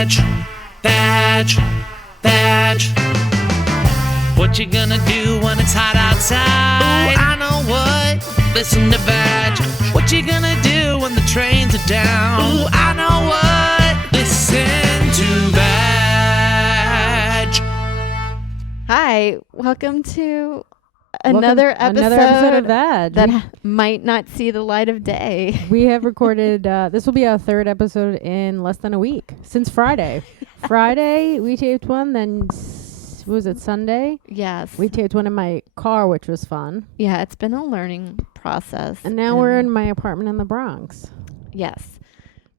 vag, vag, vag. What you gonna do when it's hot outside? Ooh, I know what. Listen to vag. What you gonna do when the trains are down? Ooh, I know what. Listen to vag. Hi, welcome to another episode of Vag. that might not see the light of day. We have recorded, this will be our third episode in less than a week, since Friday. Friday, we taped one, then, was it Sunday? Yes. We taped one in my car, which was fun. Yeah, it's been a learning process. And now we're in my apartment in the Bronx. Yes.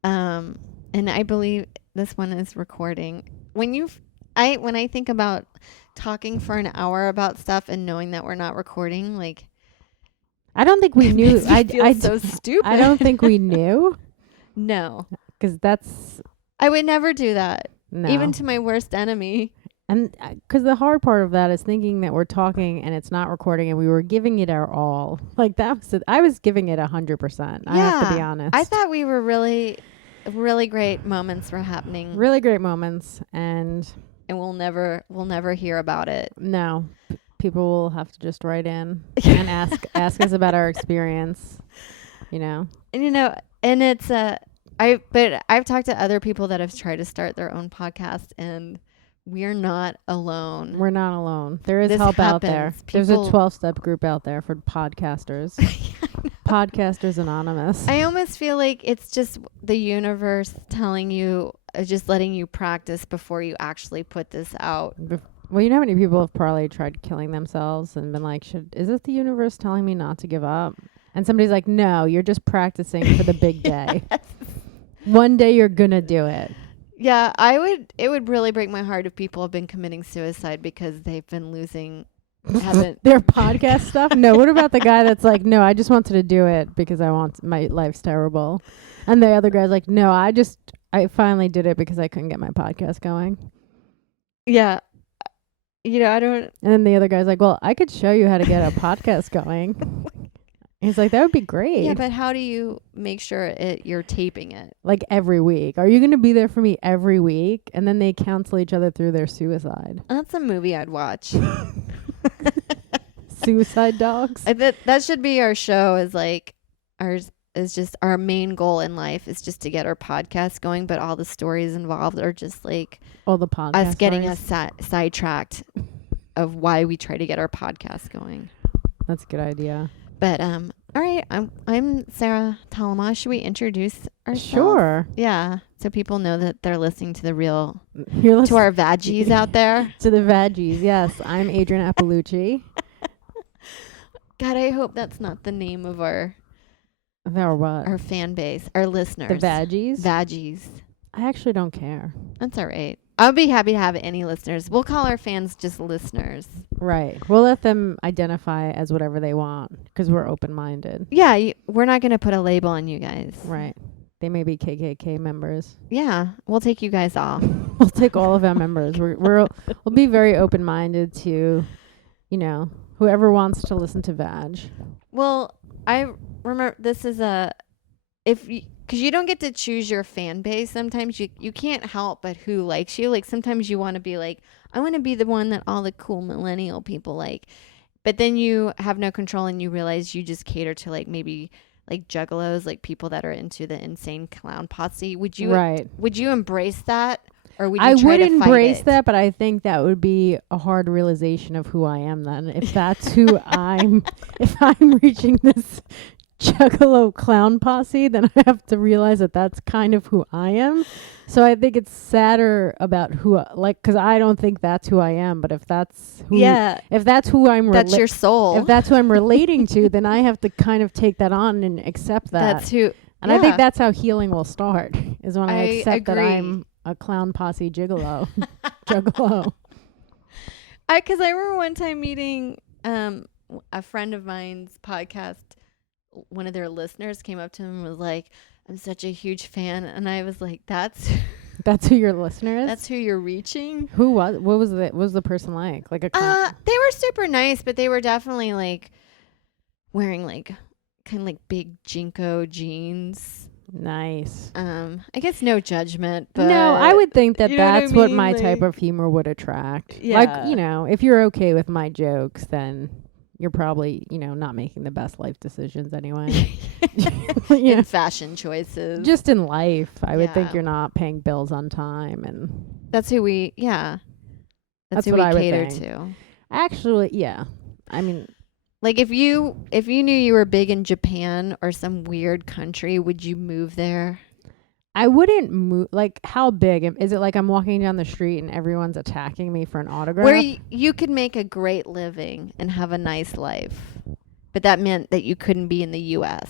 And I believe this one is recording. When I think about talking for an hour about stuff and knowing that we're not recording, like, I don't think we knew. I so stupid. I don't think we knew. No. Because that's... I would never do that. No. Even to my worst enemy. And because the hard part of that is thinking that we're talking and it's not recording and we were giving it our all. Like that was it. I was giving it 100%. I have to be honest. I thought we were really great moments were happening. Really great moments. And we'll never hear about it. No. People will have to just write in and ask us about our experience. And and it's I've talked to other people that have tried to start their own podcast, and we're not alone. We're not alone. There is help out there. There's a 12-step group out there for podcasters. Podcasters Anonymous. I almost feel like it's just the universe telling you, just letting you practice before you actually put this out. Well, you know how many people have probably tried killing themselves and been like, is it the universe telling me not to give up? And somebody's like, no, you're just practicing for the big day. Yes. One day you're going to do it. Yeah, it would really break my heart if people have been committing suicide because they've been losing their podcast stuff. No, what about the guy that's like, no, I just wanted to do it because my life's terrible. And the other guy's like, no, I finally did it because I couldn't get my podcast going. Yeah. I don't. And then the other guy's like, well, I could show you how to get a podcast going. He's like, that would be great. Yeah, but how do you make sure you're taping it? Like every week. Are you going to be there for me every week? And then they counsel each other through their suicide. That's a movie I'd watch. Suicide dogs? That should be our show. Is like ours is just our main goal in life is just to get our podcast going. But all the stories involved are just like all the podcast us getting us sidetracked of why we try to get our podcast going. That's a good idea. But all right, I'm Sarah Talama. Should we introduce ourselves? Sure. Yeah, so people know that they're listening to the real, to our veggies out there. To the veggies, yes. I'm Adrienne Appalucci. God, I hope that's not the name of our what? Our fan base, our listeners. The veggies. Veggies. I actually don't care. That's all right. I'll be happy to have any listeners. We'll call our fans just listeners. Right. We'll let them identify as whatever they want because we're open-minded. Yeah, we're not going to put a label on you guys. Right. They may be KKK members. Yeah, we'll take you guys all. We'll take all of our members. We'll be very open-minded to, whoever wants to listen to Vag. Well, I remember this is because you don't get to choose your fan base. Sometimes you can't help but who likes you. Like sometimes you want to be like, I want to be the one that all the cool millennial people like. But then you have no control and you realize you just cater to like maybe like juggalos, like people that are into the insane clown posse. Would you embrace that? Or would you try to fight it? I would embrace that, but I think that would be a hard realization of who I am then. If that's who if I'm reaching this juggalo clown posse, then I have to realize that that's kind of who I am. So I think it's sadder about because I don't think that's who I am. But if that's who, that's your soul. If that's who I'm relating to, then I have to kind of take that on and accept that. That's who. And I think that's how healing will start. Is when I accept agree. that I'm a clown posse gigolo, juggalo. Because I remember one time meeting a friend of mine's podcast. One of their listeners came up to him and was like, I'm such a huge fan. And I was like, that's who your listener is? That's who you're reaching? What was the person like? Like a they were super nice, but they were definitely like wearing like kind of like big Jinko jeans. Nice. I guess no judgment, but No, I would think that you know what I that's what mean? my type Like- of humor would attract. Yeah. Like, you know, if you're okay with my jokes, then you're probably, you know, not making the best life decisions anyway. You in know, fashion choices. just in life, I would think Yeah. you're not paying bills on time. And That's who we, That's who what we I would cater think. to. actually, yeah. I mean, Like if you knew you were big in Japan or some weird country, would you move there? I wouldn't move. Like, how big? Is it like I'm walking down the street and everyone's attacking me for an autograph? Where you could make a great living and have a nice life. But that meant that you couldn't be in the US.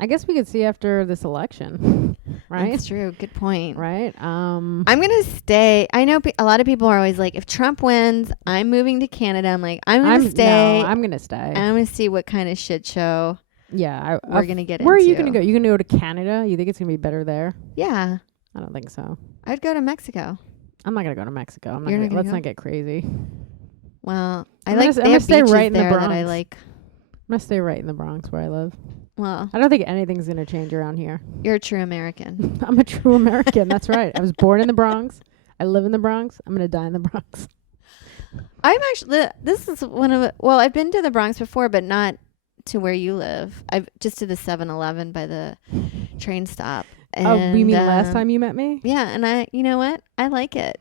I guess we could see after this election, right? That's true. Good point. Right. I'm going to stay. I know a lot of people are always like, if Trump wins, I'm moving to Canada. I'm like, I'm going to stay. No, I'm gonna stay. and I'm going to see what kind of shit show Yeah, we're going to get Where into. are you gonna go? You gonna go to Canada? You think it's gonna be better there? Yeah. I don't think so. I'd go to Mexico. I'm not gonna go to Mexico. I'm not You're gonna, not gonna let's go? not get crazy. Well, I I'm like gonna they have stay beaches right in the there that I Bronx. like. I'm gonna stay right in the Bronx where I live. Well, I don't think anything's gonna change around here. you're a true American. I'm a true American. That's right. I was born in the Bronx. I live in the Bronx. I'm gonna die in the Bronx. I'm actually this is one of well, I've been to the Bronx before, but not to where you live. I've just to the 7-Eleven by the train stop. Oh, you mean last um, time you met me? Yeah, and you know what? I like it.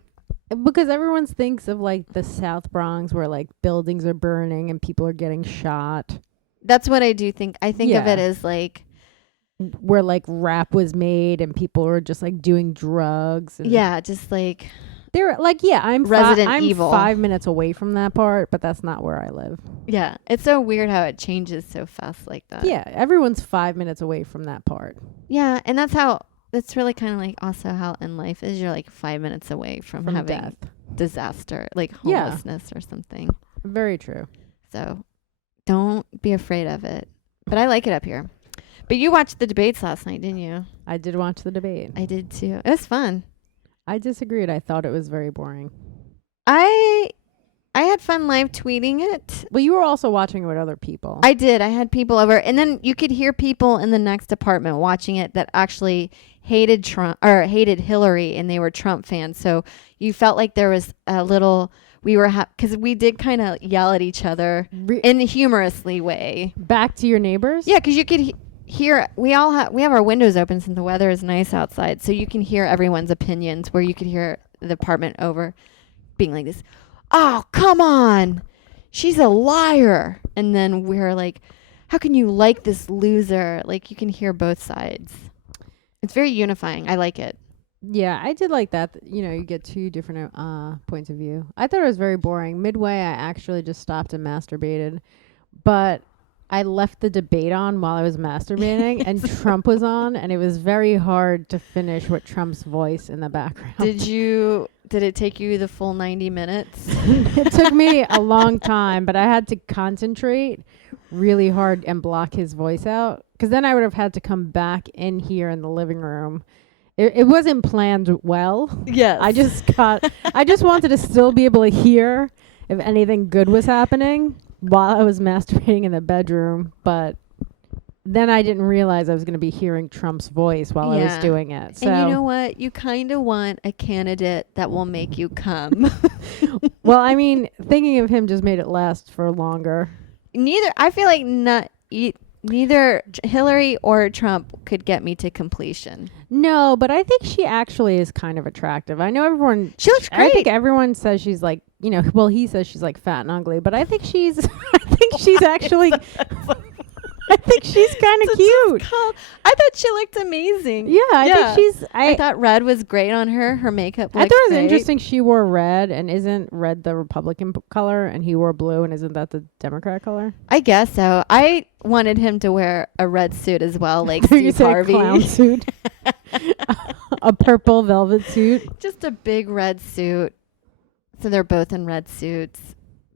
Because everyone thinks of like the South Bronx where like buildings are burning and people are getting shot. That's what I do think. I think of Yeah. it as like Where like rap was made and people were just like doing drugs. And yeah, just like they're like, yeah, Resident I'm Evil. 5 minutes away from that part, but that's not where I live. yeah. It's so weird how it changes so fast like that. Yeah, everyone's 5 minutes away from that part. Yeah, and that's really kind of like also how in life is. You're like 5 minutes away from having death. disaster, like Yeah. homelessness or something. Very true. So don't be afraid of it. But I like it up here. But you watched the debates last night, didn't you? I did watch the debate. I did too. It was fun. I disagreed. I thought it was very boring. I had fun live tweeting it. Well, you were also watching it with other people. I did. I had people over, and then you could hear people in the next apartment watching it that actually hated Trump or hated Hillary, and they were Trump fans. So you felt like there was a little. We were because we did kind of yell at each other in a humorously way. Back to your neighbors? Yeah, because you could hear. We have our windows open since the weather is nice outside, so you can hear everyone's opinions. Where you could hear the apartment over being like this. Oh, come on. She's a liar. And then we're like, how can you like this loser? Like, you can hear both sides. It's very unifying. I like it. Yeah, I did like that. You know, you get two different points of view. I thought it was very boring. Midway, I actually just stopped and masturbated. But I left the debate on while I was masturbating, and Trump was on, and it was very hard to finish with Trump's voice in the background. Did it take you the full 90 minutes? It took me a long time, but I had to concentrate really hard and block his voice out, because then I would have had to come back in here in the living room. It wasn't planned well. Yes. I just wanted to still be able to hear if anything good was happening while I was masturbating in the bedroom, but then I didn't realize I was going to be hearing Trump's voice while I was doing it. So, and you know what? You kind of want a candidate that will make you come. well, I mean, thinking of him just made it last for longer. I feel like neither Hillary or Trump could get me to completion. No, but I think she actually is kind of attractive. I know everyone. She looks I great. think everyone says she's like, you know, well, he says she's like fat and ugly, but I think she's, actually, I think she's kind of cute. I thought she looked amazing. Yeah, I think I thought red was great on her. Her makeup I looked thought it was great. interesting she wore red, and isn't red the Republican color, and he wore blue, and isn't that the Democrat color? I guess so. I wanted him to wear a red suit as well, like You Steve say a Harvey. clown suit. A purple velvet suit. Just a big red suit. So they're both in red suits.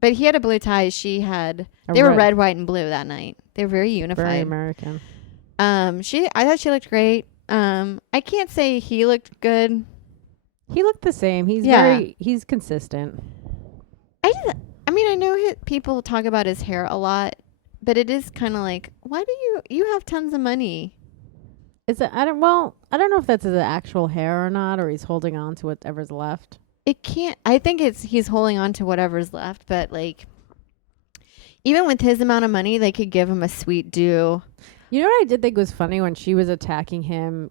But he had a blue tie. She had. They were red, white, and blue that night. They were very unified. Very American. I thought she looked great. I can't say he looked good. He looked the same. He's he's consistent. I know people talk about his hair a lot, but it is kind of like, why do you have tons of money? I don't know if that's his actual hair or not, or he's holding on to whatever's left. It can't. I think he's holding on to whatever's left, but like, even with his amount of money, they could give him a sweet do. You know what I did think was funny when she was attacking him,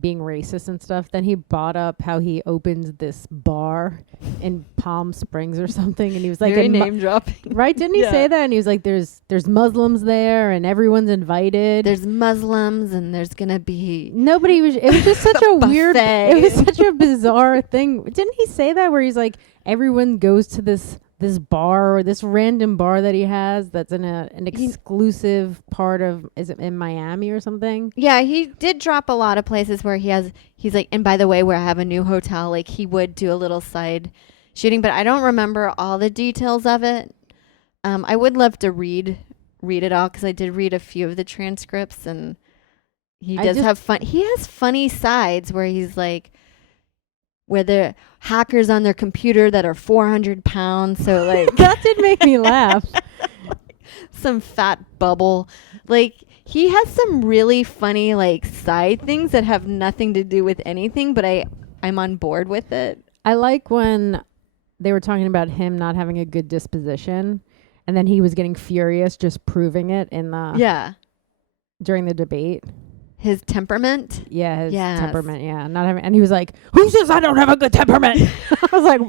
being racist and stuff? Then he brought up how he opened this bar in Palm Springs or something, and he was like, Very name dropping. right? Didn't he say that? And he was like, there's Muslims there, and everyone's invited. There's Muslims, and there's gonna be Nobody was. It was just such a weird. buffet. It was such a bizarre thing. Didn't he say that? Where he's like, everyone goes to this bar, or this random bar that he has that's in an exclusive part of, is it in Miami or something? Yeah, he did drop a lot of places where he's like, and by the way, where I have a new hotel, like he would do a little side shooting, but I don't remember all the details of it. I would love to read it all, because I did read a few of the transcripts, and he does have fun. He has funny sides where he's like, where the hackers on their computer that are 400 pounds. So like that did make me laugh. Some fat bubble. Like he has some really funny like side things that have nothing to do with anything, but I'm on board with it. I like when they were talking about him not having a good disposition, and then he was getting furious, just proving it during the debate. His temperament? Yeah, his temperament, yeah. Not having, and he was like, who says I don't have a good temperament? I was like,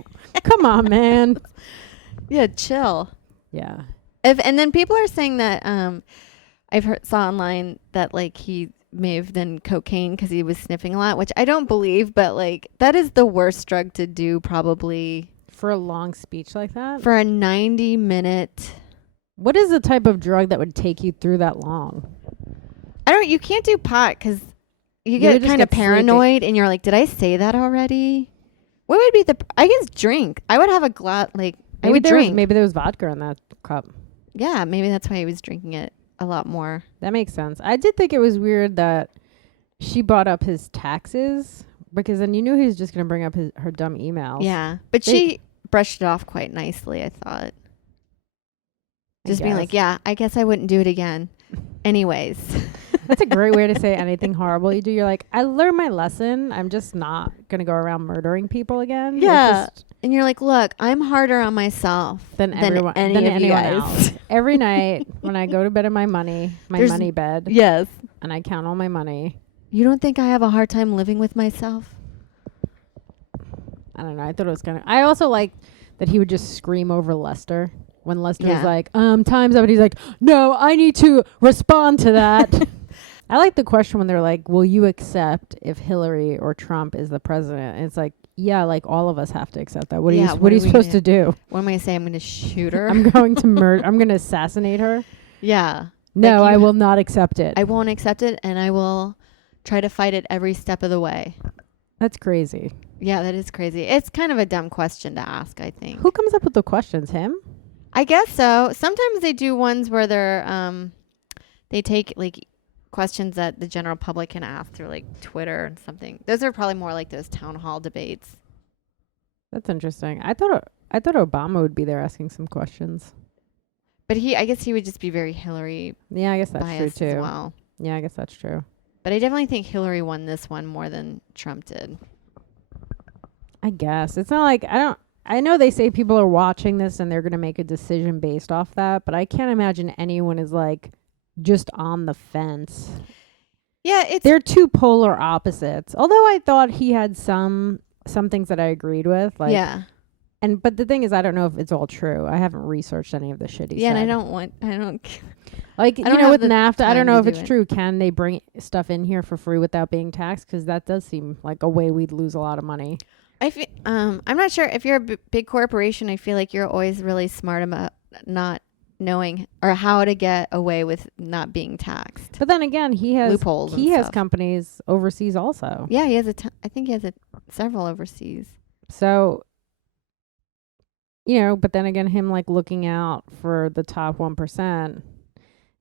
come on, man. Yeah, chill. Yeah. And then people are saying that saw online that like he may have done cocaine because he was sniffing a lot, which I don't believe, but like that is the worst drug to do probably. For a long speech like that? For a 90-minute. What is the type of drug that would take you through that long? You can't do pot because you get kind of paranoid sleepy. And you're like, did I say that already? What would be I guess drink. I would have a glass, like, I would drink. Maybe there was vodka in that cup. Yeah, maybe that's why he was drinking it a lot more. That makes sense. I did think it was weird that she brought up his taxes, because then you knew he was just going to bring up her dumb emails. Yeah, but she brushed it off quite nicely, I thought. Just being like, yeah, I guess I wouldn't do it again. Anyways. That's a great way to say anything horrible you do. You're like, I learned my lesson. I'm just not going to go around murdering people again. Yeah. And you're like, look, I'm harder on myself than anyone else. Every night when I go to bed in my money bed. Yes. And I count all my money. You don't think I have a hard time living with myself? I don't know. I thought it was kind of... I also like that he would just scream over Lester. When Lester was like, time's up. And he's like, no, I need to respond to that. I like the question when they're like, will you accept if Hillary or Trump is the president? And it's like, yeah, like all of us have to accept that. What are you supposed to do? What am I going to say? I'm going to shoot her? I'm going to murder. I'm going to assassinate her? Yeah. No, I will not accept it. I won't accept it, and I will try to fight it every step of the way. That's crazy. Yeah, that is crazy. It's kind of a dumb question to ask, I think. Who comes up with the questions? Him? I guess so. Sometimes they do ones where they take like questions that the general public can ask through like Twitter and something. Those are probably more like those town hall debates. That's interesting. I thought Obama would be there asking some questions. But I guess he would just be very Hillary. Yeah, I guess that's true too. As well. Yeah, I guess that's true. But I definitely think Hillary won this one more than Trump did. I guess. It's not like I know they say people are watching this and they're going to make a decision based off that, but I can't imagine anyone is like just on the fence. Yeah, they're two polar opposites. Although I thought he had some things that I agreed with, like but the thing is, I don't know if it's all true. I haven't researched any of the shit he said. Yeah, and I don't like with NAFTA. I don't know if it's true. Can they bring stuff in here for free without being taxed? Because that does seem like a way we'd lose a lot of money. I'm not sure if you're a big corporation. I feel like you're always really smart about not knowing or how to get away with not being taxed. But then again, he has loopholes. He has companies overseas also. Yeah, he has I think he has several overseas. So, but then again, him like looking out for the top 1%.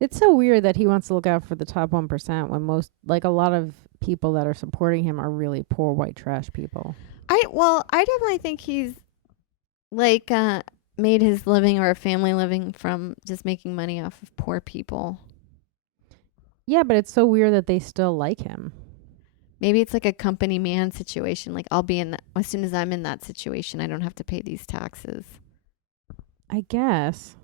It's so weird that he wants to look out for the top 1% when a lot of people that are supporting him are really poor white trash people. I definitely think he's like made his living or a family living from just making money off of poor people. Yeah, but it's so weird that they still like him. Maybe it's like a company man situation. Like I'll be in that as soon as I'm in that situation, I don't have to pay these taxes. I guess.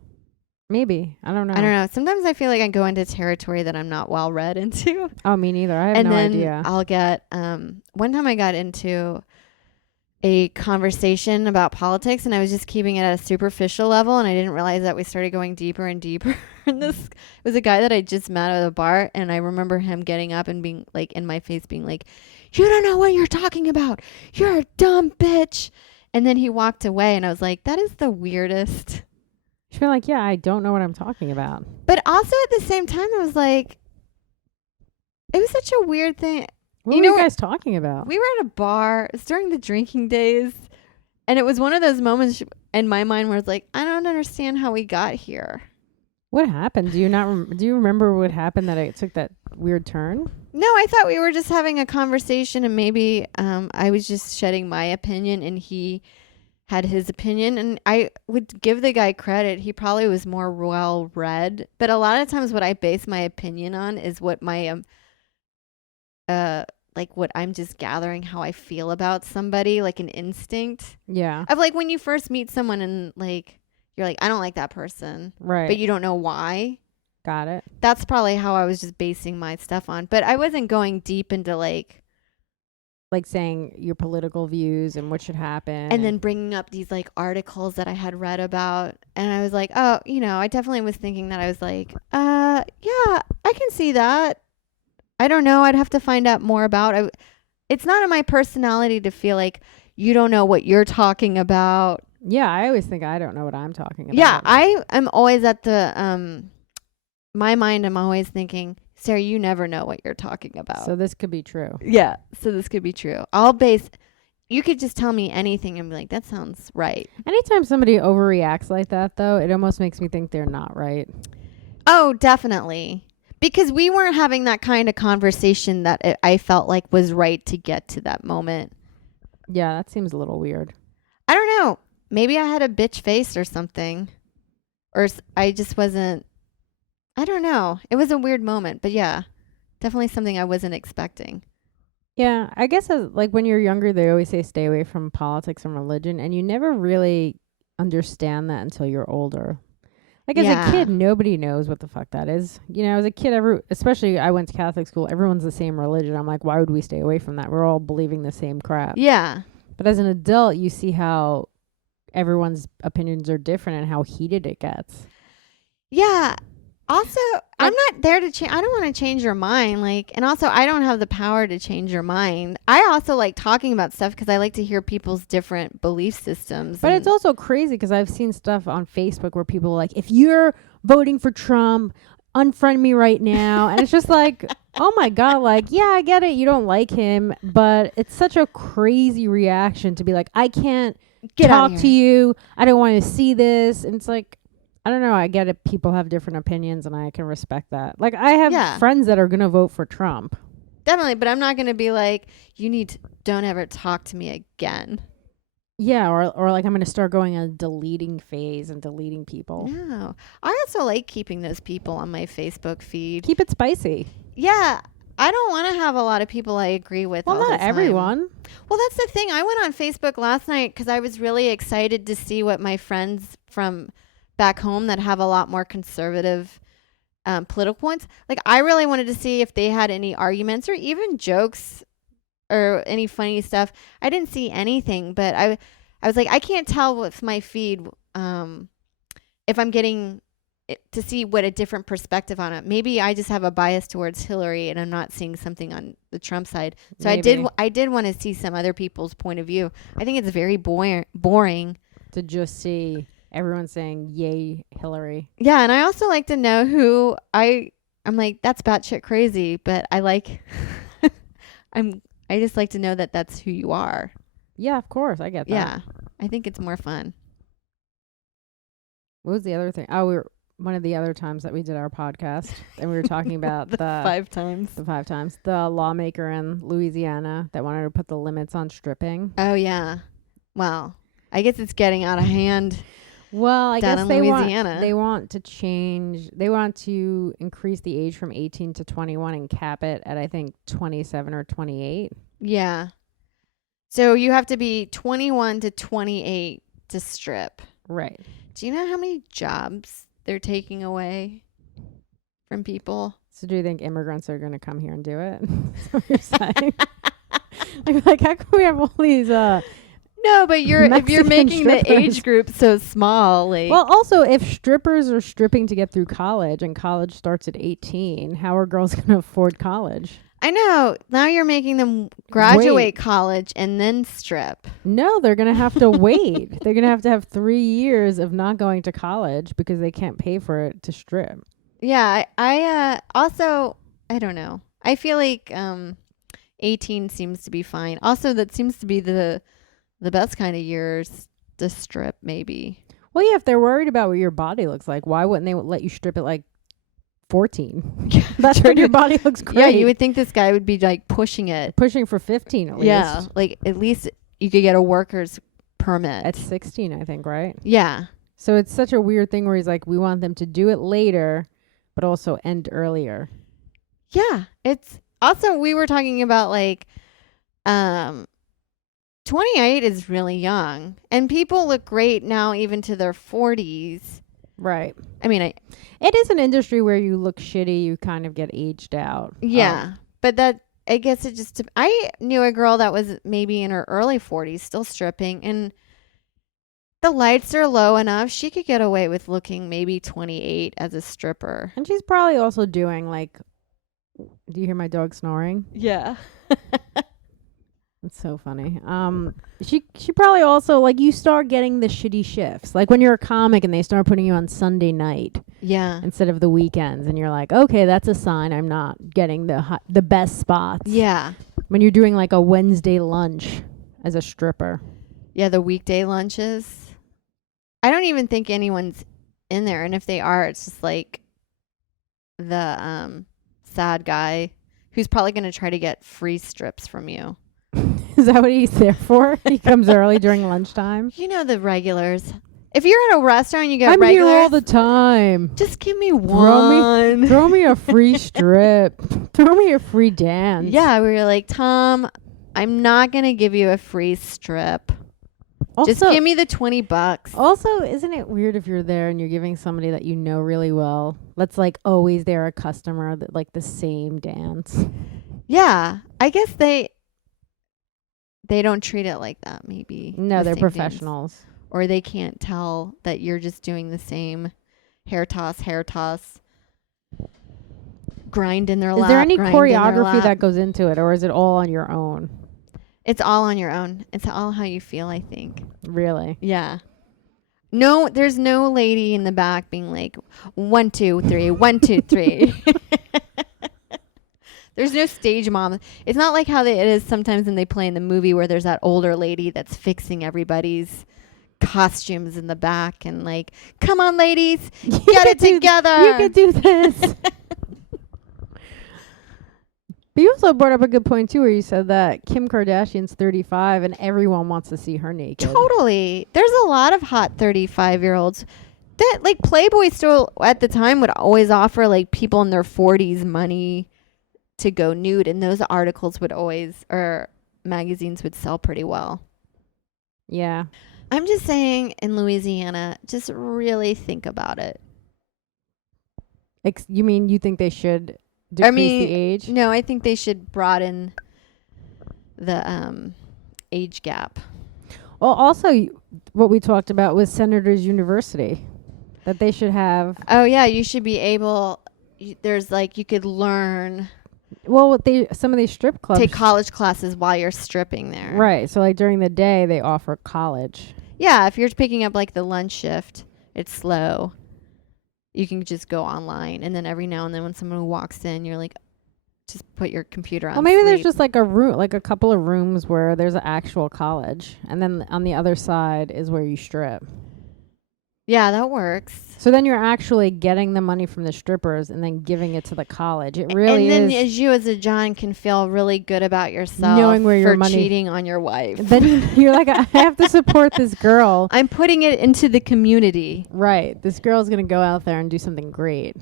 Maybe. I don't know. I don't know. Sometimes I feel like I go into territory that I'm not well read into. Oh, me neither. I have And no then idea. I'll get one time I got into a conversation about politics and I was just keeping it at a superficial level and I didn't realize that we started going deeper and deeper. And this was a guy that I just met at a bar and I remember him getting up and being like in my face being like, "You don't know what you're talking about. You're a dumb bitch." And then he walked away and I was like, that is the weirdest. I feel like, yeah, I don't know what I'm talking about. But also at the same time I was like, it was such a weird thing. What were you guys talking about? We were at a bar. It was during the drinking days. And it was one of those moments in my mind where it's like, I don't understand how we got here. What happened? Do you not? Do you remember what happened that it took that weird turn? No, I thought we were just having a conversation and maybe I was just shedding my opinion and he had his opinion. And I would give the guy credit. He probably was more well read. But a lot of times what I base my opinion on is what my like what I'm just gathering how I feel about somebody, like an instinct. Yeah. Of like when you first meet someone and like you're like, I don't like that person. Right. But you don't know why. Got it. That's probably how I was just basing my stuff on. But I wasn't going deep into like saying your political views and what should happen. And then bringing up these like articles that I had read about. And I was like, oh, I definitely was thinking that I was like, yeah, I can see that. I don't know. I'd have to find out more about. It's not in my personality to feel like you don't know what you're talking about. Yeah, I always think I don't know what I'm talking about. Yeah, I am always at the my mind. I'm always thinking, Sarah, you never know what you're talking about. So this could be true. Yeah, so this could be true. You could just tell me anything and be like, that sounds right. Anytime somebody overreacts like that, though, it almost makes me think they're not right. Oh, definitely. Because we weren't having that kind of conversation that I felt like was right to get to that moment. Yeah, that seems a little weird. I don't know. Maybe I had a bitch face or something. Or I just wasn't. I don't know. It was a weird moment. But yeah, definitely something I wasn't expecting. Yeah, I guess like when you're younger, they always say stay away from politics and religion. And you never really understand that until you're older. Like as a kid, nobody knows what the fuck that is. As a kid, especially I went to Catholic school, everyone's the same religion. I'm like, why would we stay away from that? We're all believing the same crap. Yeah. But as an adult, you see how everyone's opinions are different and how heated it gets. Yeah. Also, I'm not there to change. I don't want to change your mind. And also, I don't have the power to change your mind. I also like talking about stuff because I like to hear people's different belief systems. But it's also crazy because I've seen stuff on Facebook where people are like, if you're voting for Trump, unfriend me right now. And it's just like, oh my God, yeah, I get it. You don't like him. But it's such a crazy reaction to be like, I can't talk to you. I don't want to see this. And it's like, I don't know. I get it. People have different opinions and I can respect that. I have friends that are going to vote for Trump. Definitely. But I'm not going to be like, don't ever talk to me again. Yeah. Or I'm going to start going on a deleting phase and deleting people. No. I also like keeping those people on my Facebook feed. Keep it spicy. Yeah. I don't want to have a lot of people I agree with. Well, not everyone. Well, that's the thing. I went on Facebook last night because I was really excited to see what my friends from back home that have a lot more conservative political points. I really wanted to see if they had any arguments or even jokes or any funny stuff. I didn't see anything, but I was like, I can't tell with my feed if I'm getting to see what a different perspective on it. Maybe I just have a bias towards Hillary and I'm not seeing something on the Trump side. So Maybe. I did want to see some other people's point of view. I think it's very boring to just see everyone saying yay Hillary. Yeah, and I also like to know who I'm like, that's batshit crazy, but I like I just like to know that that's who you are. Yeah, of course, I get that. Yeah, I think it's more fun. What was the other thing? Oh, we were one of the other times that we did our podcast and we were talking about the 5 times. The 5 times. The lawmaker in Louisiana that wanted to put the limits on stripping. Oh yeah. Well, I guess it's getting out of hand. Well, I down guess in they Louisiana. want to increase the age from 18 to 21 and cap it at I think 27 or 28. Yeah. So you have to be 21 to 28 to strip. Right. Do you know how many jobs they're taking away from people? So do you think immigrants are going to come here and do it? That's what you're saying? like how can we have all these No, but if you're Mexican making the strippers. age group so small, like Well, also, if strippers are stripping to get through college and college starts at 18, how are girls going to afford college? I know. Now you're making them graduate college and then strip. No, they're going to have to wait. They're going to have 3 years of not going to college because they can't pay for it to strip. Yeah, I also I don't know. I feel like 18 seems to be fine. Also, that seems to be the best kind of years to strip, maybe. Well, yeah, if they're worried about what your body looks like, why wouldn't they let you strip at like 14? That's when your body looks great. Yeah, you would think this guy would be like pushing it. Pushing for 15 at least. Yeah, like at least you could get a worker's permit. At 16, I think, right? Yeah. So it's such a weird thing where he's like, we want them to do it later, but also end earlier. Yeah. It's also, we were talking about like 28 is really young, and people look great now even to their 40s. Right. I mean, It is an industry where you look shitty, you kind of get aged out. yeah, but that, I guess it just, I knew a girl that was maybe in her early 40s still stripping, and the lights are low enough. She could get away with looking maybe 28 as a stripper. And she's probably also doing like, do you hear my dog snoring? Yeah. It's so funny. She probably also, like, you start getting the shitty shifts. Like when you're a comic and they start putting you on Sunday night Yeah. instead of the weekends, and you're like, okay, that's a sign I'm not getting the best spots. Yeah. When you're doing like a Wednesday lunch as a stripper. Yeah, the weekday lunches. I don't even think anyone's in there, and if they are, it's just like the sad guy who's probably going to try to get free strips from you. Is that what he's there for? He comes early during lunchtime. You know the regulars. If you're at a restaurant, you get I'm regulars. here all the time. Just give me one. Throw me a free strip. Throw me a free dance. Yeah, we were like, Tom, I'm not going to give you a free strip. Also, Just give me the $20. Also, isn't it weird if you're there and you're giving somebody that you know really well, that's like always they're a customer, that like the same dance? Yeah, I guess they don't treat it like that, maybe. No, the they're same professionals. dance. Or they can't tell that you're just doing the same hair toss, grind in their lap. Is there any grind in their choreography lap. that goes into it, or is it all on your own? It's all on your own. It's all how you feel, I think. Really? Yeah. No, there's no lady in the back being like, 1, 2, 3, 1, 2, 3. There's no stage mom. It's not like how it is sometimes when they play in the movie where there's that older lady that's fixing everybody's costumes in the back and like, come on, ladies, get it together. You could do this. But you also brought up a good point too, where you said that Kim Kardashian's 35 and everyone wants to see her naked. Totally. There's a lot of hot 35-year-olds that like Playboy still at the time would always offer like people in their 40s money to go nude, and those articles would always, or magazines would sell pretty well. Yeah. I'm just saying, in Louisiana, just really think about it. You mean you think they should decrease the age? No, I think they should broaden the age gap. Well, also what we talked about was Senators University, that they should have. Oh yeah, you should be able. There's like you could learn. Well, some of these strip clubs Take college classes while you're stripping there. Right. So like during the day they offer college. Yeah, if you're picking up like the lunch shift, it's slow. You can just go online, and then every now and then when someone walks in, you're like, just put your computer on. Well, maybe there's sleep. just like a room, like a couple of rooms where there's an actual college, and then on the other side is where you strip. Yeah, that works. So then you're actually getting the money from the strippers and then giving it to the college. It really and then is. as you as a John can feel really good about yourself Knowing where your for money- cheating on your wife. Then you're like, I have to support this girl. I'm putting it into the community. Right. This girl's going to go out there and do something great.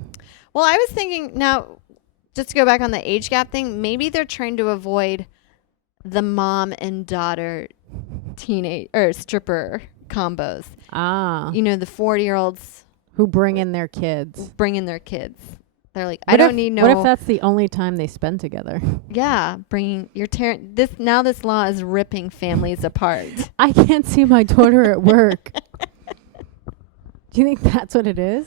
Well, I was thinking now, just to go back on the age gap thing, maybe they're trying to avoid the mom and daughter teenage or stripper combos. Ah. You know, the 40-year-olds Who bring in their kids. bring in their kids. They're like, I What don't if- need no. What if that's the only time they spend together? Yeah, bringing you're tearing this now. This law is ripping families apart. I can't see my daughter at work. Do you think that's what it is?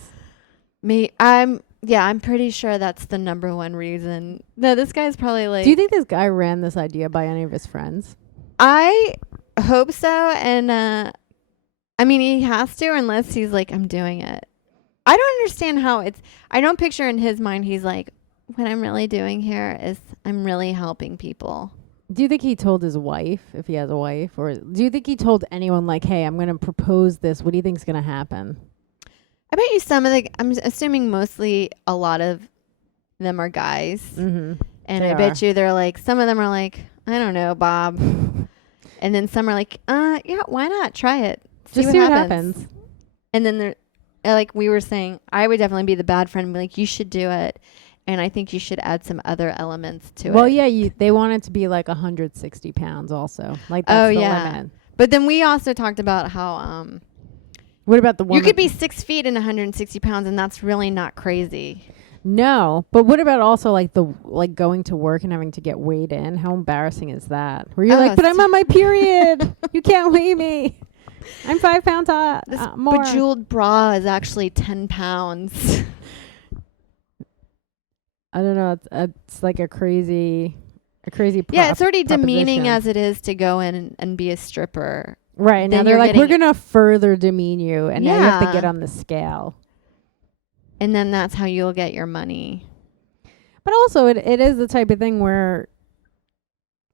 I'm pretty sure that's the number one reason. No, this guy's probably like. Do you think this guy ran this idea by any of his friends? I hope so, and I mean he has to unless he's like, I'm doing it. I don't understand how it's. I don't picture in his mind he's like, what I'm really doing here is I'm really helping people. Do you think he told his wife, if he has a wife? Or do you think he told anyone, like, hey, I'm going to propose this. What do you think's going to happen? I bet you some of the. I'm assuming mostly a lot of them are guys, Mm-hmm. and They I bet you they're like some of them are like, I don't know, Bob, and then some are like, yeah, why not try it? Just see what happens. And then they're like we were saying, I would definitely be the bad friend and be like, you should do it. And I think you should add some other elements to it. Well, yeah, they want it to be like 160 pounds also. Like, that's the limit. But then we also talked about how What about the woman? you could be 6 feet and 160 pounds, and that's really not crazy. No, but what about also like going to work and having to get weighed in? How embarrassing is that? Where you're Oh, like, but I'm on my period. You can't weigh me. I'm 5 pounds This more. bejeweled bra is actually 10 pounds. I don't know. It's like a crazy. Yeah, it's already demeaning proposition. as it is to go in and be a stripper. Right. Now then they're you're like, we're getting- going to further demean you. And now you have to Yeah. get on the scale. And then that's how you'll get your money. But also, it is the type of thing where,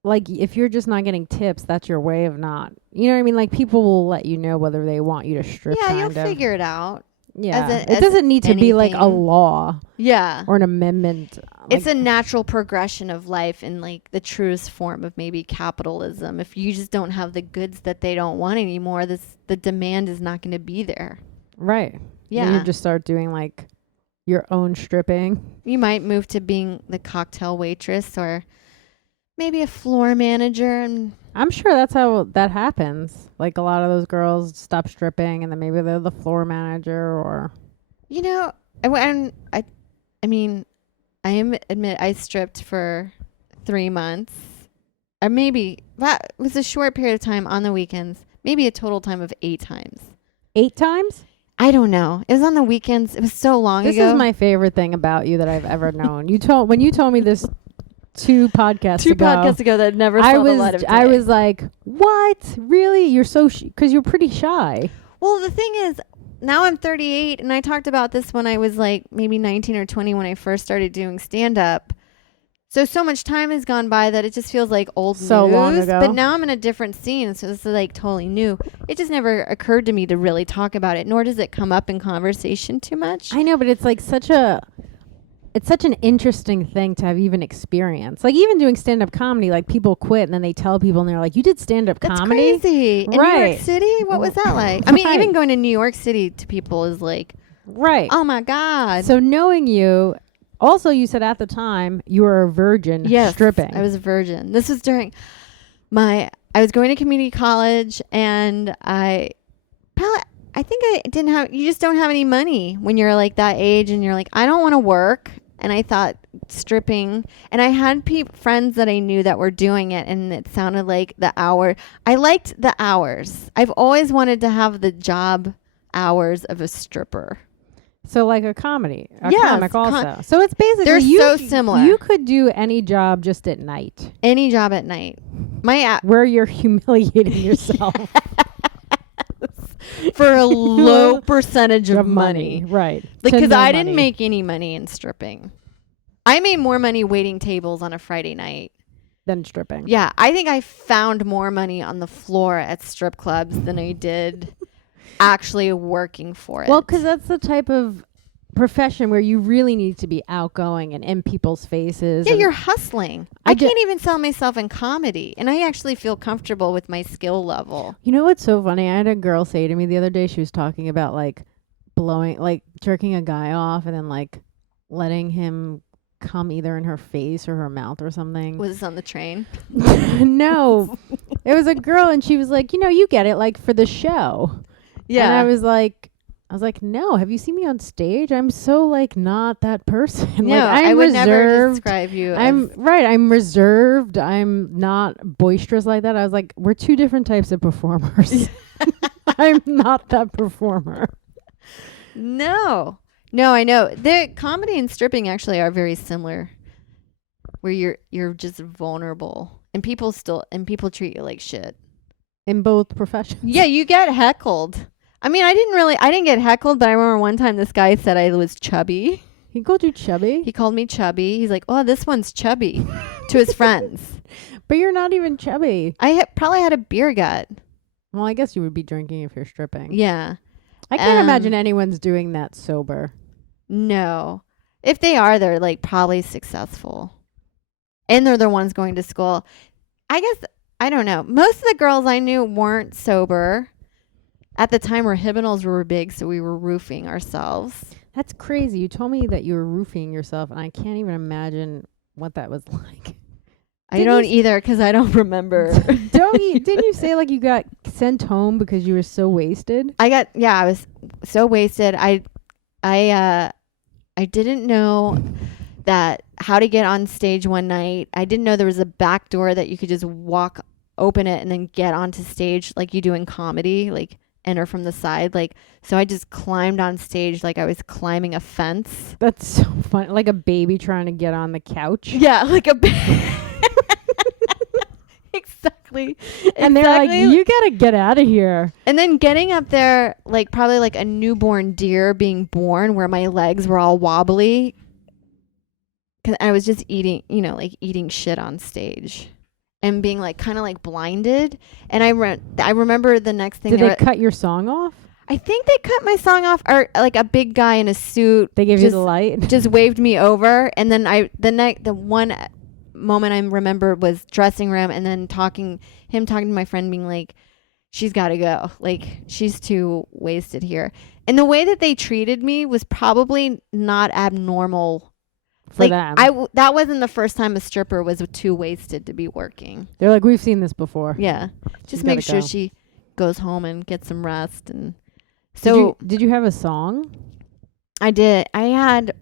like, if you're just not getting tips, that's your way of not. You know what I mean? Like, people will let you know whether they want you to strip. Yeah, you'll kind of. figure it out. Yeah. as It doesn't need to be like a anything. law Yeah. or an amendment. It's Like, a natural progression of life in like the truest form of maybe capitalism. If you just don't have the goods that they don't want anymore, the demand is not going to be there. right. Yeah. Then you just start doing like your own stripping. You might move to being the cocktail waitress or maybe a floor manager. And I'm sure that's how that happens. Like, a lot of those girls stop stripping and then maybe they're the floor manager or. you know, I mean, admit I stripped for 3 months. Or maybe that was a short period of time on the weekends. Maybe a total time of 8 times. 8 times? I don't know. It was on the weekends. It was so long This ago. is my favorite thing about you that I've ever known. When you told me this 2 podcasts Two ago. podcasts ago that never saw I the light of was day. I was like, "What? Really? You're so because you're pretty shy." Well, the thing is, now I'm 38, and I talked about this when I was like maybe 19 or 20 when I first started doing stand-up. So much time has gone by that it just feels like old So news. long ago. But now I'm in a different scene, so this is like totally new. It just never occurred to me to really talk about it, nor does it come up in conversation too much. I know, but it's like such an interesting thing to have even experienced. Like, even doing stand-up comedy, like, people quit and then they tell people and they're like, "You did stand-up That's comedy?" crazy. In New Right. York City? What was that like? I mean, Right. even going to New York City to people is like, Right. oh my God. So knowing you, also you said at the time you were a virgin stripping. I was a virgin. This was during I was going to community college, and I think I didn't have, you just don't have any money when you're like that age and you're like, I don't want to work. And I thought stripping, and I had friends that I knew that were doing it, and it sounded like I liked the hours. I've always wanted to have the job hours of a stripper. So like a comic Yes, also. So it's basically They're you, so similar. You could do any job just at night Any job at night. where you're humiliating yourself For a low percentage of money. Right. Like, To because no I didn't money. make any money in stripping. I made more money waiting tables on a Friday night. Than stripping. Yeah, I think I found more money on the floor at strip clubs than I did actually working for it. Well, because that's the type of profession where you really need to be outgoing and in people's faces. yeah, and you're hustling. I can't even sell myself in comedy, and I actually feel comfortable with my skill level. You know what's so funny? I had a girl say to me the other day, she was talking about like jerking a guy off and then like letting him come either in her face or her mouth or something. Was this on the train? No, it was a girl, and she was like, you get it, like for the show. Yeah. And I was like, no, have you seen me on stage? I'm so like not that person. No, like, I would never reserved. describe you I'm as... right. I'm reserved. I'm not boisterous like that. I was like, we're two different types of performers. I'm not that performer. No, I know. The comedy and stripping actually are very similar, where you're just vulnerable, and people treat you like shit. In both professions. Yeah, you get heckled. I mean, I didn't get heckled, but I remember one time this guy said I was chubby. He called you chubby? He called me chubby. He's like, "Oh, this one's chubby," to his friends. But you're not even chubby. I probably had a beer gut. Well, I guess you would be drinking if you're stripping. Yeah. I can't imagine anyone's doing that sober. No. If they are, they're like probably successful. And they're the ones going to school. I guess, I don't know. Most of the girls I knew weren't sober. At the time, our hibinals were big, so we were roofing ourselves. That's crazy. You told me that you were roofing yourself, and I can't even imagine what that was like. I don't either, because I don't remember. Didn't you say like you got sent home because you were so wasted? I was so wasted. I didn't know that how to get on stage one night. I didn't know there was a back door that you could just open it and then get onto stage like you do in comedy, like enter from the side. Like, so I just climbed on stage like I was climbing a fence. That's so fun. Like a baby trying to get on the couch. Yeah, like a Exactly. And they're like, you gotta get out of here. And then getting up there, like probably like a newborn deer being born, where my legs were all wobbly, because I was just eating, like eating shit on stage, and being like kind of like blinded. And I remember the next thing. Did they cut your song off? I think they cut my song off, or like a big guy in a suit. They gave you the light. Just waved me over, and then the one moment I remember was dressing room, and then talking to my friend, being like, she's got to go, like she's too wasted here. And the way that they treated me was probably not abnormal for them. That wasn't the first time a stripper was too wasted to be working. They're like, we've seen this before. Yeah, just make sure she goes home and gets some rest. And so did you have a song? I did. I had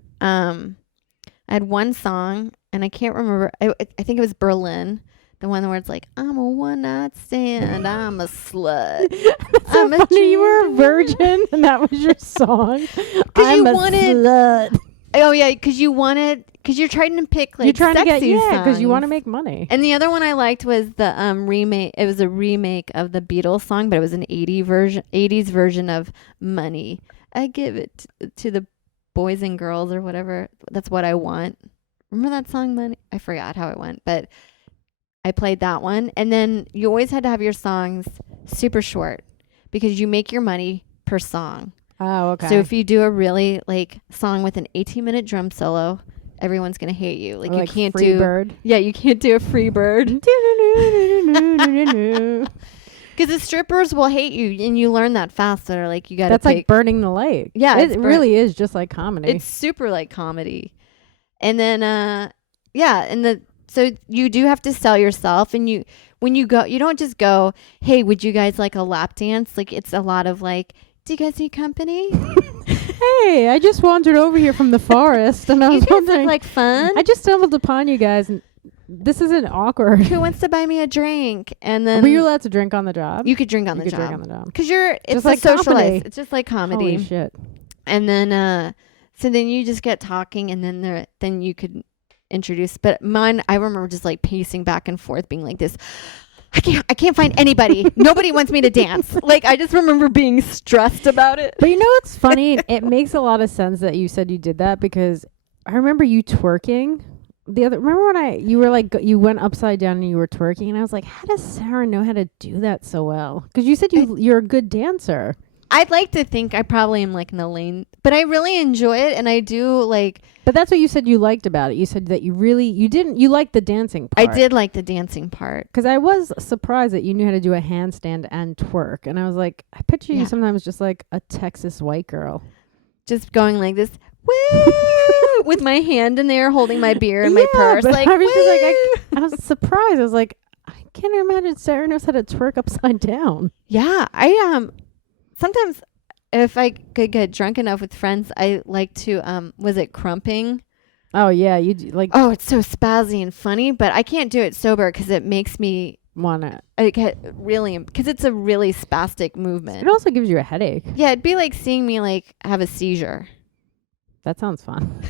one song, and I can't remember. I think it was Berlin, the one where it's like, I'm a one night stand, I'm a slut. That's so funny. You were a virgin, and that was your song. I'm a slut. Oh yeah, because you're trying to pick like sexy songs. Because you want to make money. And the other one I liked was the remake. It was a remake of the Beatles song, but it was an 80s version of Money. I give it to the boys and girls, or whatever. That's what I want. Remember that song, Money? I forgot how it went, but I played that one. And then you always had to have your songs super short, because you make your money per song. Oh, okay. So if you do a really like song with an 18-minute drum solo, everyone's gonna hate you. Like, you can't do Bird. Yeah, you can't do a free bird. Because the strippers will hate you, and you learn that fast. They're like, you got to. That's like burning the light. Yeah, it really is just like comedy. It's super like comedy. And then so you do have to sell yourself, and when you go, you don't just go, hey, would you guys like a lap dance? Like, it's a lot of like, do you guys need company? Hey, I just wandered over here from the forest, and I was wondering, like fun. I just stumbled upon you guys, and this isn't awkward. Who wants to buy me a drink? And then were you allowed to drink on the job? You could drink on the job. Drink on the job because it's just like like socialized. comedy. It's just like comedy. Holy shit! And then so then you just get talking, and then you could introduce. But mine, I remember just like pacing back and forth, being like this. I can't find anybody. Nobody wants me to dance. Like, I just remember being stressed about it. But you know what's funny? It makes a lot of sense that you said you did that, because I remember you twerking. Remember when you were like, you went upside down and you were twerking, and I was like, how does Sarah know how to do that so well? Because you said you're a good dancer. I'd like to think I probably am like in a lane, but I really enjoy it, and I do like. But that's what you said you liked about it. You said that you liked the dancing I part. did like the dancing part. Because I was surprised that you knew how to do a handstand and twerk. And I was like, I picture you sometimes just like a Texas white girl. Just going like this, woo, with my hand in there holding my beer and my purse. Like, I was woo. just like, I was surprised. I was like, I can't imagine Sarah knows how to twerk upside down. Yeah, I sometimes if I could get drunk enough with friends, I like to was it crumping? Oh yeah, you do, like Oh, it's so spazzy and funny, but I can't do it sober because it makes me wanna. I get really because it's a really spastic movement. It also gives you a headache. Yeah, it'd be like seeing me like have a seizure. That sounds fun.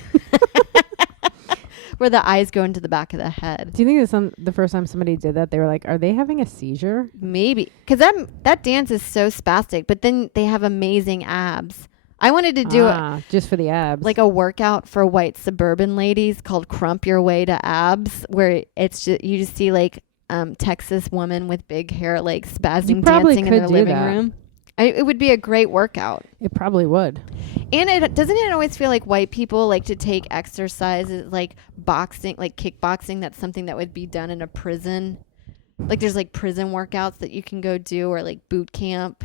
Where the eyes go into the back of the head. Do you think that the first time somebody did that, they were like, "Are they having a seizure?" Maybe because that dance is so spastic, but then they have amazing abs. I wanted to do it just for the abs, like a workout for white suburban ladies called "Crump Your Way to Abs," where it's just you just see like Texas woman with big hair like spazzing dancing in their living room. It would be a great workout. It probably would. And it always feel like white people like to take exercises like boxing, like kickboxing. That's something that would be done in a prison. Like there's like prison workouts that you can go do, or like boot camp.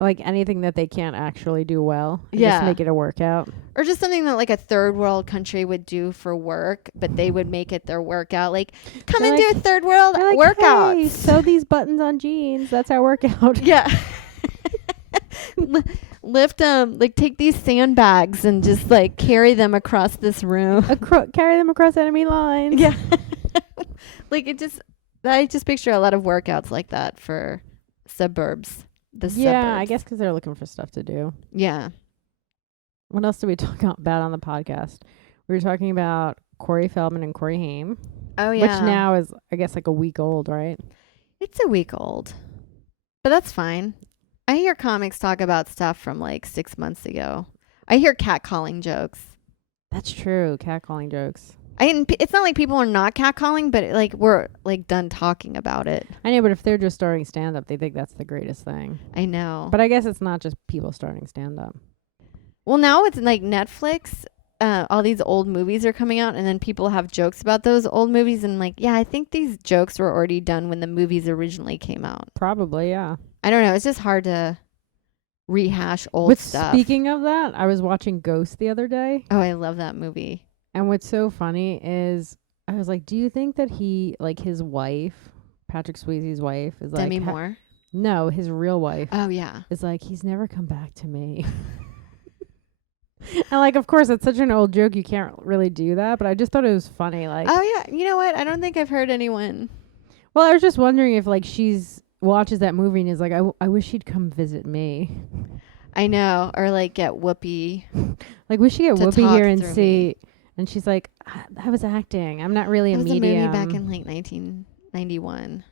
Like anything that they can't actually do well. Yeah. Just make it a workout. Or just something that like a third world country would do for work, but they would make it their workout. Like, come and do a third world workout. Hey, sew these buttons on jeans. That's our workout. Yeah. Lift them, like take these sandbags and just like carry them across this room. Carry them across enemy lines. Yeah. Like I just picture a lot of workouts like that for suburbs. Yeah, I guess because they're looking for stuff to do. Yeah. What else did we talk about on the podcast? We were talking about Corey Feldman and Corey Haim. Oh, yeah. Which now is, I guess, like a week old, right? It's a week old. But that's fine. I hear comics talk about stuff from like 6 months ago. I hear catcalling jokes. That's true. Catcalling jokes. It's not like people are not catcalling, but like we're like done talking about it. I know, but if they're just starting stand-up, they think that's the greatest thing. I know. But I guess it's not just people starting stand-up. Well, now it's like Netflix. All these old movies are coming out, and then people have jokes about those old movies. And like, yeah, I think these jokes were already done when the movies originally came out. Probably, yeah. I don't know. It's just hard to rehash old stuff. Speaking of that, I was watching Ghost the other day. Oh, I love that movie. And what's so funny is I was like, do you think that he, like his wife, Patrick Swayze's wife, is like... Demi Moore? No, his real wife. Oh, yeah. Is like, he's never come back to me. And like, of course, it's such an old joke. You can't really do that. But I just thought it was funny. Like, oh, yeah. You know what? I don't think I've heard anyone. Well, I was just wondering if like she's watches that movie and is like, I wish he'd come visit me. I know. Or like get Whoopi. Like, we should get Whoopi here and see... Me. And she's like, I was acting. I'm not really a medium. That was a movie back in like 1991.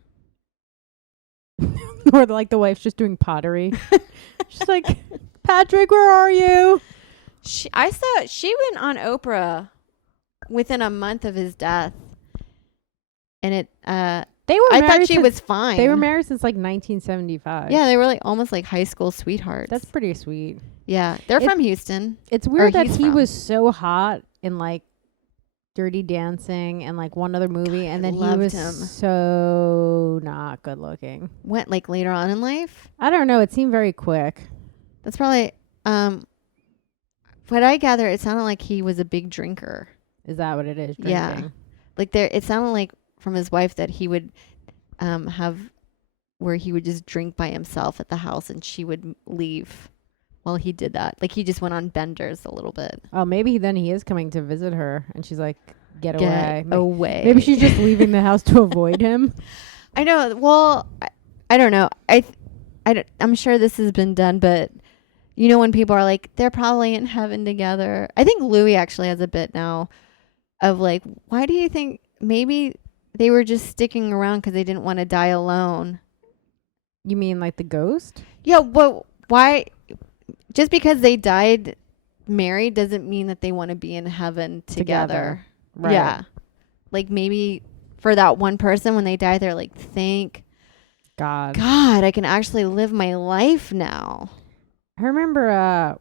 Or like the wife's just doing pottery. She's like, Patrick, where are you? I saw she went on Oprah within a month of his death. And I thought she was fine. They were married since like 1975. Yeah, they were like almost like high school sweethearts. That's pretty sweet. Yeah, they're from Houston. It's weird that he was so hot in like Dirty Dancing and like one other movie, and then he was so not good looking. Went like later on in life? I don't know. It seemed very quick. That's probably what I gather. It sounded like he was a big drinker. Is that what it is? Drinking? Yeah, like it sounded like from his wife that he would have where he would just drink by himself at the house, and she would leave. Well, he did that. Like, he just went on benders a little bit. Oh, maybe then he is coming to visit her, and she's like, get away. Away. Maybe she's just leaving the house to avoid him. I know. Well, I don't know. I'm sure this has been done, but, you know, when people are like, they're probably in heaven together. I think Louis actually has a bit now of, like, why do you think maybe they were just sticking around because they didn't want to die alone? You mean like the ghost? Yeah, but why... Just because they died married doesn't mean that they want to be in heaven together. Right. Yeah. Like maybe for that one person when they die, they're like, thank God, I can actually live my life now. I remember, I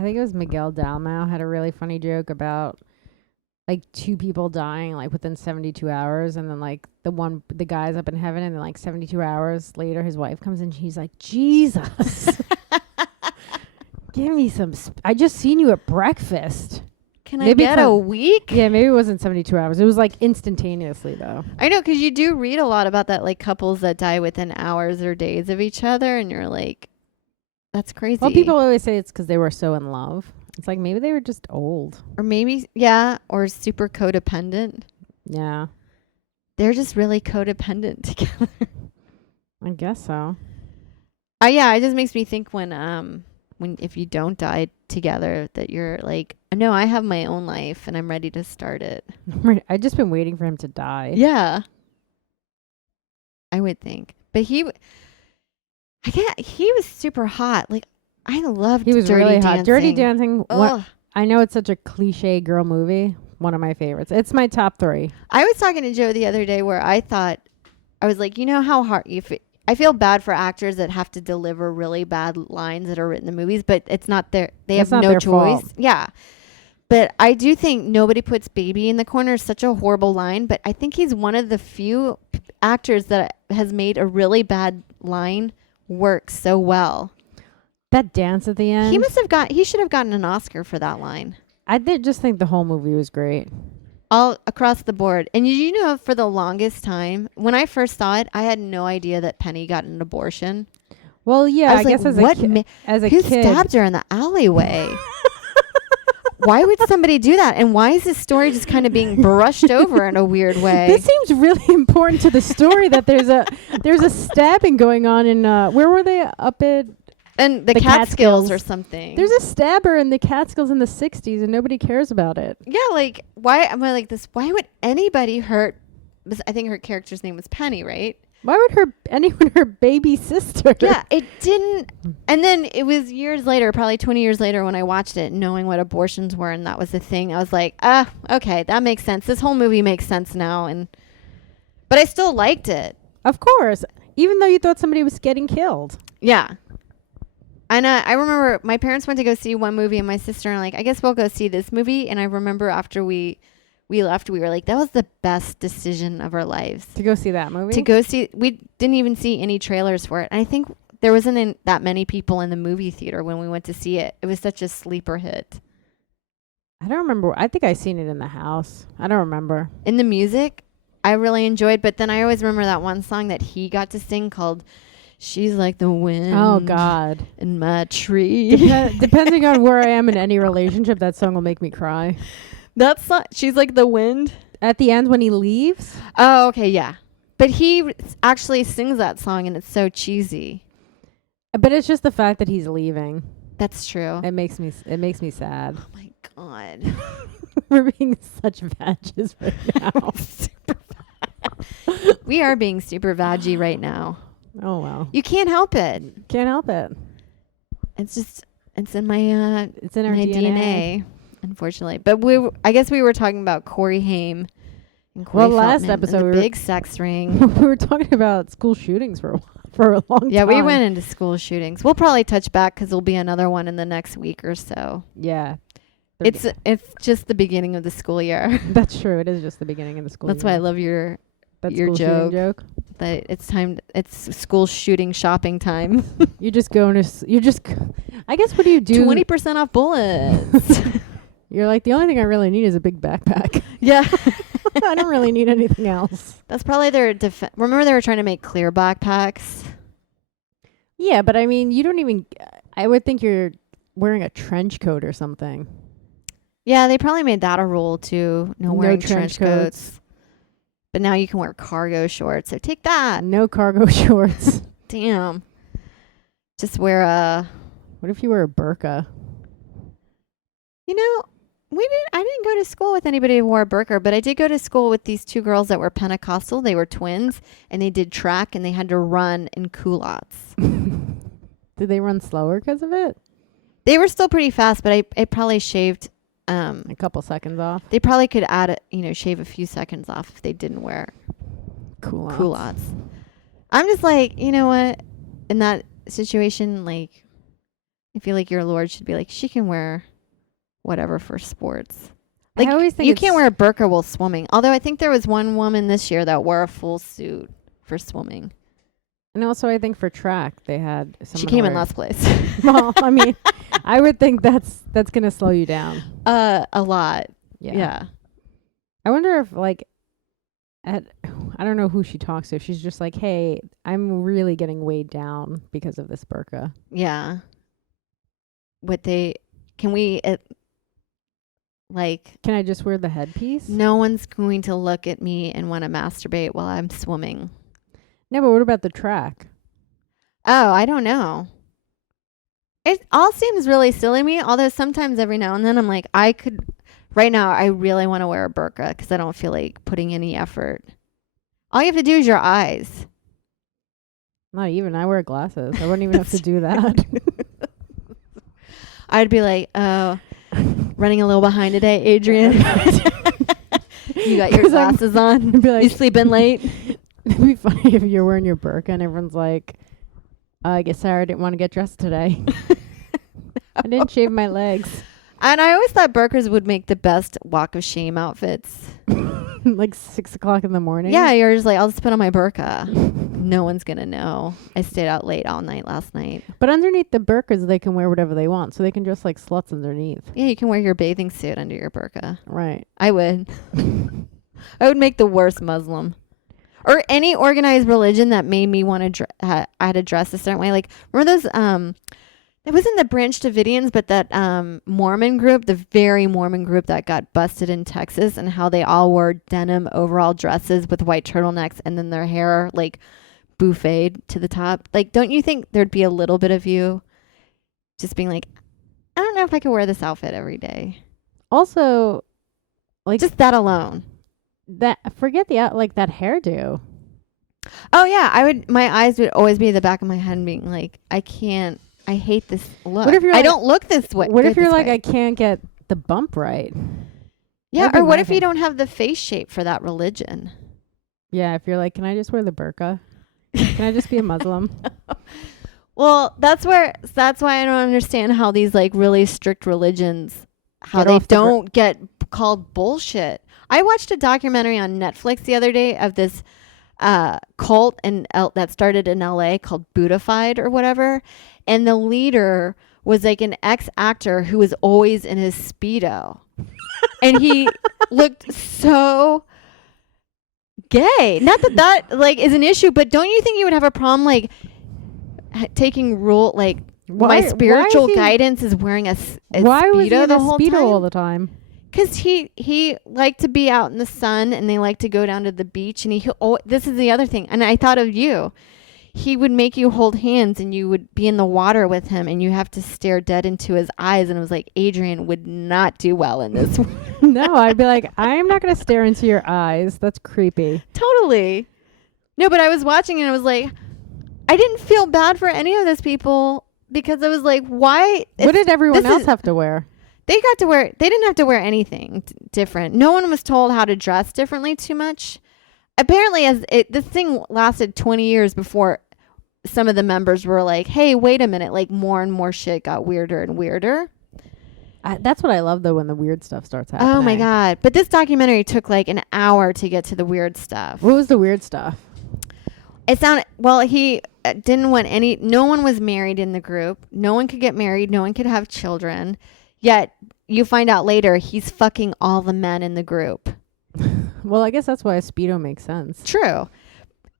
think it was Miguel Dalmau had a really funny joke about like two people dying like within 72 hours, and then like the guy's up in heaven, and then like 72 hours later his wife comes in, she's like, Jesus. Give me some I just seen you at breakfast. Can I get a week? Yeah, maybe it wasn't 72 hours. It was like instantaneously though. I know, because you do read a lot about that, like couples that die within hours or days of each other, and you're like, that's crazy. Well, people always say it's because they were so in love. It's like maybe they were just old. Or maybe, yeah, or super codependent. Yeah. They're just really codependent together. I guess so. Yeah, it just makes me think when if you don't die together, that you're like, no, I have my own life and I'm ready to start it. I've just been waiting for him to die. Yeah. I would think. But he was super hot. Like, I loved He was Dirty really Dancing. hot. Dirty Dancing. Ugh. I know it's such a cliche girl movie. One of my favorites. It's my top 3. I was talking to Joe the other day where I was like, you know how hard I feel bad for actors that have to deliver really bad lines that are written in the movies, but it's not their, they have no choice. Fault. Yeah. But I do think Nobody Puts Baby in the Corner is such a horrible line, but I think he's one of the few actors that has made a really bad line work so well. That dance at the end. He should have gotten an Oscar for that line. I did just think the whole movie was great. All across the board. And you know, for the longest time, when I first saw it, I had no idea that Penny got an abortion. Well, yeah, I guess as a kid. Who stabbed her in the alleyway? Why would somebody do that? And why is this story just kind of being brushed over in a weird way? This seems really important to the story that there's a stabbing going on in where were they up at? And the Catskills or something. There's a stabber in the Catskills in the 60s and nobody cares about it. Yeah, like why am I like this? Why would anybody hurt? I think her character's name was Penny, right? Why would anyone her baby sister? Yeah, it didn't. And then it was years later, probably 20 years later, when I watched it, knowing what abortions were and that was the thing. I was like, okay, that makes sense. This whole movie makes sense now. But I still liked it. Of course, even though you thought somebody was getting killed. Yeah. And I remember my parents went to go see one movie, and my sister and I, like, I guess we'll go see this movie. And I remember after we left, we were like, that was the best decision of our lives. To go see that movie? To go see, we didn't even see any trailers for it. And I think there wasn't that many people in the movie theater when we went to see it. It was such a sleeper hit. I don't remember. I think I seen it in the house. I don't remember. In the music, I really enjoyed, but then I always remember that one song that he got to sing called She's Like the Wind. Oh, God. In my tree. Depending on where I am in any relationship, that song will make me cry. That's not, She's Like the Wind. At the end when he leaves? Oh, okay, yeah. But he actually sings that song, and it's so cheesy. But it's just the fact that he's leaving. That's true. It makes me sad. Oh, my God. We're being such vages right now. Super vag. We are being super vaggy right now. Oh, well. You can't help it. Can't help it. It's in my it's in our my DNA, unfortunately. But I guess we were talking about Corey Haim and Corey last Feldman episode and the big sex ring. We were talking about school shootings for a long time. Yeah, we went into school shootings. We'll probably touch back because there'll be another one in the next week or so. Yeah. It's just the beginning of the school year. That's true. It is just the beginning of the school year. That's why I love your joke. That it's school shooting shopping time. I guess what do you do? 20% off bullets. You're like, the only thing I really need is a big backpack. Yeah. I don't really need anything else. That's probably their remember they were trying to make clear backpacks? Yeah, but I mean, you don't even, I would think you're wearing a trench coat or something. Yeah, they probably made that a rule too. No wearing trench coats. But now you can wear cargo shorts. So take that. No cargo shorts. Damn. Just wear a... What if you wear a burqa? You know, I didn't go to school with anybody who wore a burqa, but I did go to school with these two girls that were Pentecostal. They were twins, and they did track, and they had to run in culottes. Did they run slower because of it? They were still pretty fast, but I probably shaved... a couple seconds off. They probably could shave a few seconds off if they didn't wear culottes. I'm just like, you know what? In that situation, like, I feel like your Lord should be like, she can wear whatever for sports. Like, I always think you can't wear a burqa while swimming. Although I think there was one woman this year that wore a full suit for swimming. And also, I think for track, they had She came in last place. Well, I mean, I would think that's going to slow you down. A lot. Yeah. Yeah. I wonder if, like, I don't know who she talks to. She's just like, hey, I'm really getting weighed down because of this burqa. Yeah. Can I just wear the headpiece? no one's going to look at me and want to masturbate while I'm swimming. No, but what about the track? Oh, I don't know. It all seems really silly to me, although sometimes every now and then I'm like, right now I really want to wear a burqa because I don't feel like putting any effort. All you have to do is your eyes. Not even. I wear glasses. I wouldn't even have to do that. I'd be like, oh, running a little behind today, Adrienne. You got your glasses on. Be like, You sleeping late? It'd be funny if you're wearing your burqa and everyone's like, I guess Sarah didn't want to get dressed today. I didn't shave my legs. And I always thought burqas would make the best walk of shame outfits. Like 6 o'clock in the morning. Yeah, you're just like, I'll just put on my burqa. No one's going to know. I stayed out late all night last night. But underneath the burqas, they can wear whatever they want. So they can dress like sluts underneath. Yeah, you can wear your bathing suit under your burqa. Right. I would. I would make the worst Muslim. Or any organized religion that made me want to I had to dress a certain way. Like, remember those, it wasn't the Branch Davidians, but that Mormon group, the very Mormon group that got busted in Texas, and how they all wore denim overall dresses with white turtlenecks and then their hair like buffeted to the top. Like, don't you think there'd be a little bit of you just being like, I don't know if I could wear this outfit every day. Also, like, Just that alone. forget like that hairdo. Oh yeah, my eyes would always be at the back of my head being like, I hate this look. What if you're I like- don't look this way. What if good you're this like, way. I can't get the bump right? Yeah, That'd be or what my if you thing. don't have the face shape for that religion? Yeah, if you're like, can I just wear the burqa? Can I just be a Muslim? Well, that's why I don't understand how these like really strict religions, how Get they off the don't get called bullshit. I watched a documentary on Netflix the other day of this cult that started in LA called Buddhified or whatever. And the leader was like an ex-actor who was always in his Speedo. And he looked so gay. Not that like is an issue, but don't you think you would have a problem like taking my spiritual guidance is wearing a Why was he Speedo in the a whole Speedo time? all the time? Because he liked to be out in the sun, and they like to go down to the beach. And this is the other thing. And I thought of you. He would make you hold hands, and you would be in the water with him, and you have to stare dead into his eyes. And it was like, Adrienne would not do well in this. No, I'd be like, I'm not going to stare into your eyes. That's creepy. Totally. No, but I was watching, and I was like, I didn't feel bad for any of those people because I was like, why? What did everyone this else is- have to wear? They didn't have to wear anything different. No one was told how to dress differently too much. Apparently, this thing lasted 20 years before some of the members were like, hey, wait a minute. Like, more and more shit got weirder and weirder. That's what I love, though, when the weird stuff starts happening. Oh, my God. But this documentary took like an hour to get to the weird stuff. What was the weird stuff? It sounded, well, he didn't want no one was married in the group. No one could get married. No one could have children. Yet you find out later he's fucking all the men in the group. Well, I guess that's why a Speedo makes sense. True.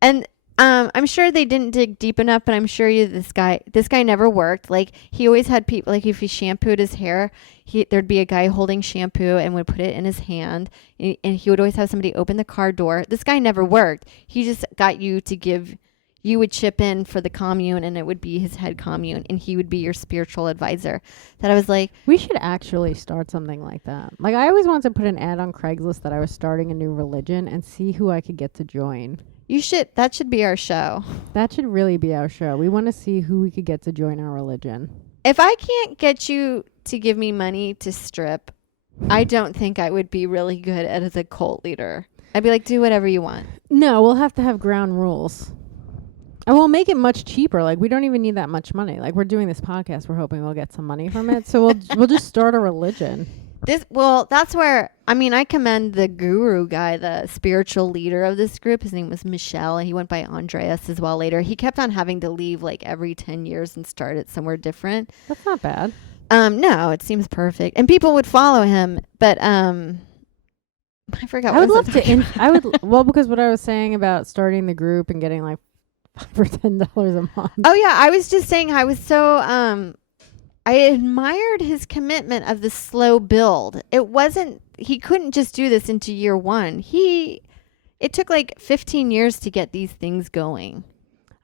And I'm sure they didn't dig deep enough, but I'm sure this guy never worked. Like, he always had people, like, if he shampooed his hair, there'd be a guy holding shampoo and would put it in his hand, and he would always have somebody open the car door. This guy never worked. He just got you to give, you would chip in for the commune, and it would be his head commune, and he would be your spiritual advisor. That I was like, We should actually start something like that. Like, I always wanted to put an ad on Craigslist that I was starting a new religion and see who I could get to join. that should be our show. That should really be our show. We want to see who we could get to join our religion. If I can't get you to give me money to strip, I don't think I would be really good as a cult leader. I'd be like, do whatever you want. No, we'll have to have ground rules. And we'll make it much cheaper. Like, we don't even need that much money. Like, we're doing this podcast. We're hoping we'll get some money from it. So we'll just start a religion. That's where, I mean, I commend the guru guy, the spiritual leader of this group. His name was Michelle, and he went by Andreas as well later. He kept on having to leave like every 10 years and start it somewhere different. That's not bad. No, it seems perfect. And people would follow him, but I forgot. I would love to. Well, because what I was saying about starting the group and getting like $5 or $10 a month. Oh yeah, I was just saying I was so I admired his commitment of the slow build. He couldn't just do this into year one. It took like 15 years to get these things going.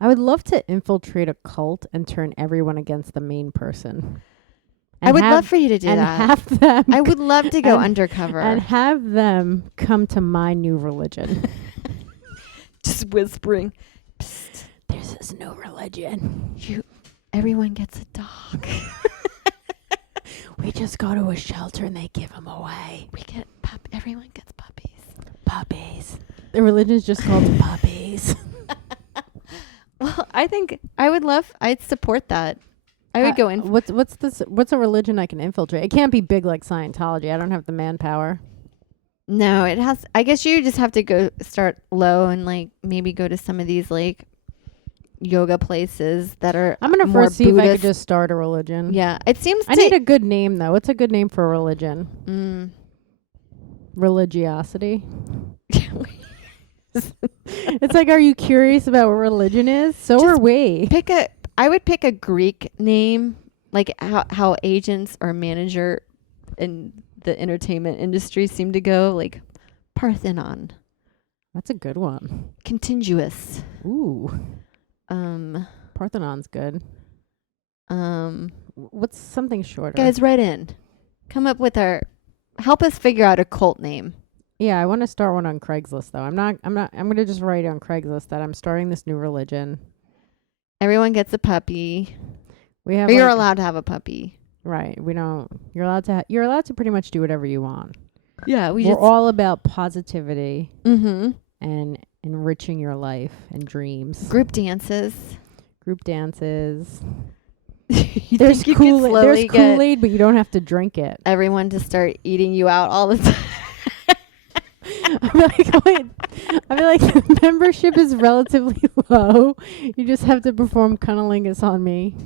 I would love to infiltrate a cult and turn everyone against the main person. I would love for you to do that. Have them. I would love to go undercover. And have them come to my new religion. Just whispering. Psst. There's this new religion. Everyone gets a dog. We just go to a shelter and they give them away. Everyone gets puppies. Puppies. The religion's just called puppies. Well, I think I'd support that. I would go in. What's a religion I can infiltrate? It can't be big like Scientology. I don't have the manpower. No, it has. I guess you just have to go start low and like maybe go to some of these like yoga places that are. I'm gonna more first see Buddhist. if I could just start a religion. Yeah, it seems. I need a good name though. What's a good name for a religion? Religiosity. It's like, are you curious about what religion is? So are we. I would pick a Greek name, like how agents or manager in the entertainment industry seem to go, like Parthenon. That's a good one. Contiguous. Ooh. Parthenon's good. What's something shorter? Guys, write in. Come up with help us figure out a cult name. Yeah, I want to start one on Craigslist though. I'm going to just write on Craigslist that I'm starting this new religion. Everyone gets a puppy. You're allowed to have a puppy. Right. You're allowed to pretty much do whatever you want. Yeah, we're all about positivity and enriching your life and dreams. Group dances. There's Kool-Aid, but you don't have to drink it. Everyone to start eating you out all the time. I feel like the membership is relatively low. You just have to perform cunnilingus on me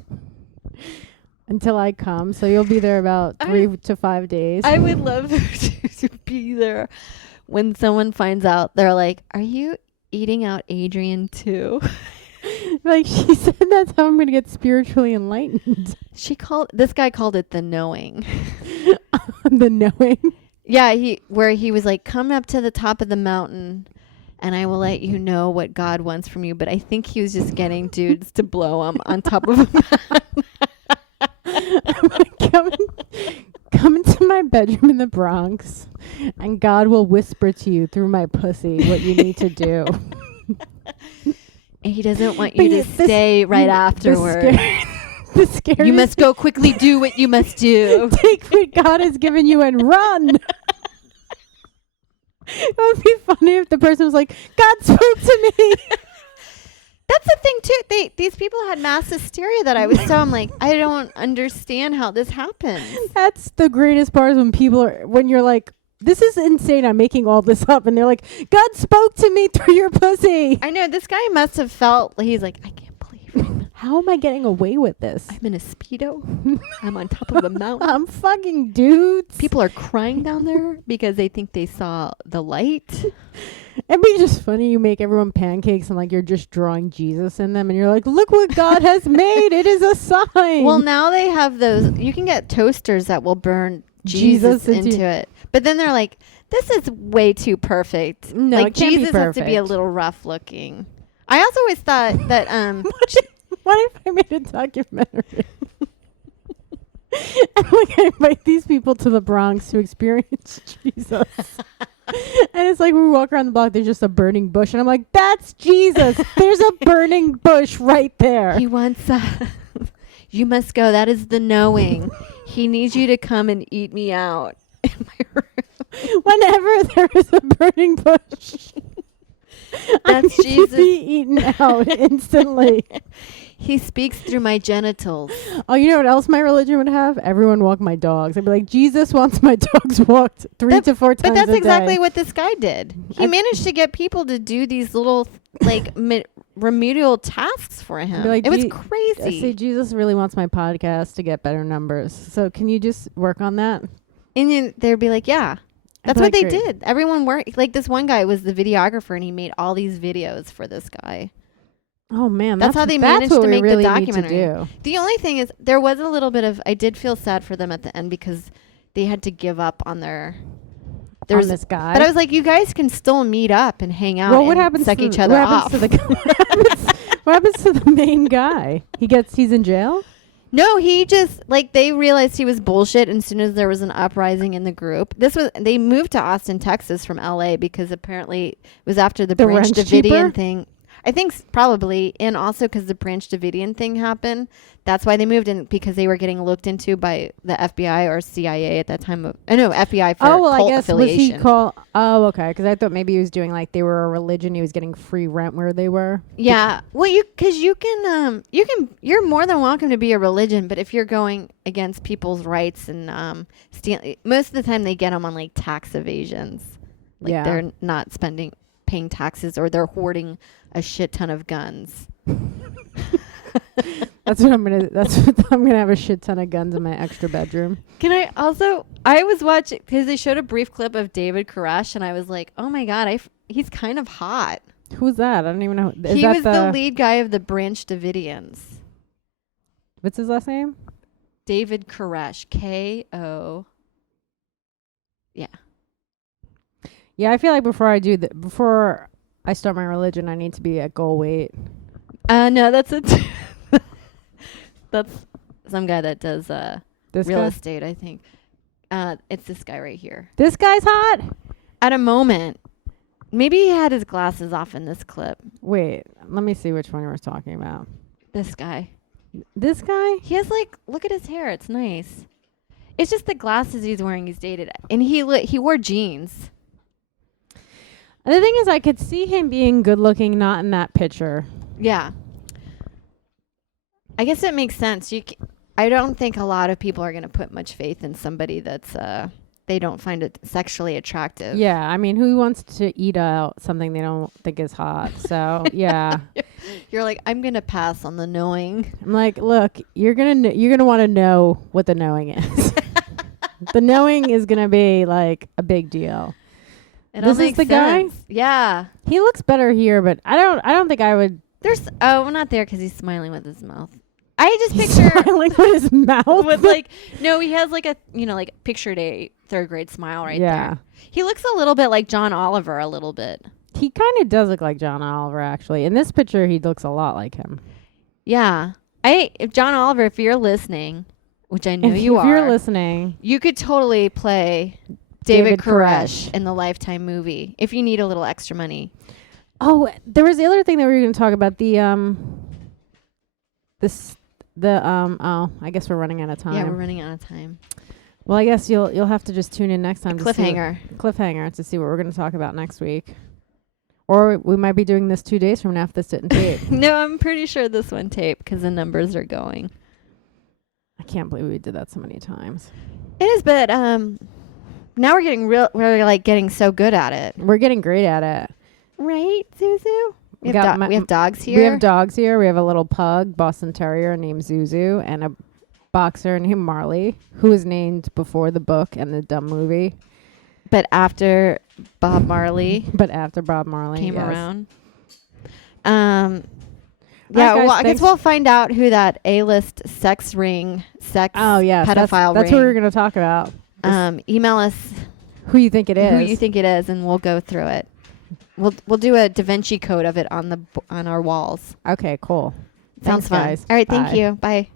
until I come. So you'll be there about 3 to 5 days. I would love to be there when someone finds out. They're like, "Are you eating out Adrienne too?" Like she said, that's how I'm going to get spiritually enlightened. This guy called it the knowing. The knowing. Yeah, he was like, come up to the top of the mountain and I will let you know what God wants from you. But I think he was just getting dudes to blow him on top of a mountain. Come into my bedroom in the Bronx and God will whisper to you through my pussy what you need to do. And he doesn't want you to stay right afterward. The scariest. You must go quickly do what you must do. Take what God has given you and run. It would be funny if the person was like, God spoke to me. That's the thing too. These people had mass hysteria that I'm like, I don't understand how this happens. That's the greatest part is when you're like, this is insane. I'm making all this up. And they're like, God spoke to me through your pussy. I know. This guy must have felt, he's like, I can't believe it. How am I getting away with this? I'm in a Speedo. I'm on top of a mountain. I'm fucking dudes. People are crying down there because they think they saw the light. It'd be just funny. You make everyone pancakes and like you're just drawing Jesus in them. And you're like, look what God has made. It is a sign. Well, now they have those. You can get toasters that will burn Jesus into it. But then they're like, this is way too perfect. No, like it can't Jesus be has to be a little rough looking. I also always thought that what if I made a documentary? And like I invite these people to the Bronx to experience Jesus. And it's like we walk around the block, there's just a burning bush. And I'm like, that's Jesus. There's a burning bush right there. He wants you must go. That is the knowing. He needs you to come and eat me out in my room. Whenever there is a burning bush. I That's need Jesus. to be eaten out instantly. He speaks through my genitals. Oh, you know what else my religion would have? Everyone walk my dogs. I'd be like, Jesus wants my dogs walked 3 to 4 times But that's a exactly day. what this guy did. He managed to get people to do these little like remedial tasks for him. Be like, it was I crazy. say Jesus really wants my podcast to get better numbers. So can you just work on that? And then they'd be like, yeah. That's be what like, they great. did. Everyone worked. Like this one guy was the videographer and he made all these videos for this guy. Oh man, That's how they managed what to we make the really documentary. Need to do. The only thing is there was a little bit of, I did feel sad for them at the end because they had to give up on their, there On was this guy. But I was like, you guys can still meet up and hang out well, what and happens suck to each other off. What happens to the main guy? He's in jail? No, he just like they realized he was bullshit as soon as there was an uprising in the group. They moved to Austin, Texas from LA because apparently it was after the Branch rent's Davidian cheaper? thing. I think probably, and also because the Branch Davidian thing happened. That's why they moved in, because they were getting looked into by the FBI or CIA at that time. FBI for cult I guess affiliation. was he called? Oh, okay. Because I thought maybe he was doing like they were a religion. He was getting free rent where they were. Yeah, well, you're more than welcome to be a religion, but if you're going against people's rights and most of the time they get them on like tax evasions, like Yeah. they're not paying taxes, or they're hoarding a shit ton of guns. That's what I'm gonna have a shit ton of guns in my extra bedroom. I was watching because they showed a brief clip of David Koresh, and I was like, oh my god, he's kind of hot. Who's that? I don't even know. Is He that was the lead guy of the Branch Davidians. What's his last name? David Koresh, Ko. Yeah. Yeah, I feel like before I start my religion, I need to be at goal weight. No, that's that's some guy that does This real guy? estate, I think. It's this guy right here. This guy's hot. At a moment, maybe he had his glasses off in this clip. Wait, let me see which one we're talking about. This guy. This guy? He has look at his hair. It's nice. It's just the glasses he's wearing. He's dated, and he wore jeans. The thing is, I could see him being good looking, not in that picture. Yeah. I guess it makes sense. I don't think a lot of people are going to put much faith in somebody that's they don't find it sexually attractive. Yeah, I mean, who wants to eat out something they don't think is hot? So yeah, You're like, I'm going to pass on the knowing. I'm like, look, you're gonna want to know what the knowing is. The knowing is gonna be like a big deal. This is the guy? Yeah. He looks better here, but I don't think I would. We're not there because he's smiling with his mouth. I just He's picture smiling with his mouth. with no, he has like a pictured a third grade smile right Yeah. there. He looks a little bit like John Oliver, a little bit. He kind of does look like John Oliver, actually. In this picture, he looks a lot like him. Yeah. If John Oliver, if you're listening, which I know If you are, you're listening, you could totally play David David Koresh Koresh in the Lifetime movie if you need a little extra money. oh, there was the other thing that we were going to talk about. I guess we're running out of time. Yeah, we're running out of time. Well, I guess you'll have to just tune in next time. Cliffhanger. To see what we're going to talk about next week. Or we might be doing this 2 days from now if this didn't tape. No, I'm pretty sure this one taped because the numbers are going. I can't believe we did that so many times. It is, but now we're like getting so good at it. We're getting great at it. Right, Zuzu? We got have dogs here. We have dogs here. We have a little pug, Boston Terrier named Zuzu, and a boxer named Marley, who was named before the book and the dumb movie. But after Bob Marley But after Bob Marley came yes. around. Right, Yeah, guys, well, I guess thanks. we'll find out who that A-list Oh yeah, pedophile that's ring. what we're gonna talk about. Email us Who you think it is? who you think it is, and we'll go through it. We'll do a Da Vinci Code of it on our walls. Okay, cool. Sounds Thanks, fun. guys. All right, thank Bye. you. Bye.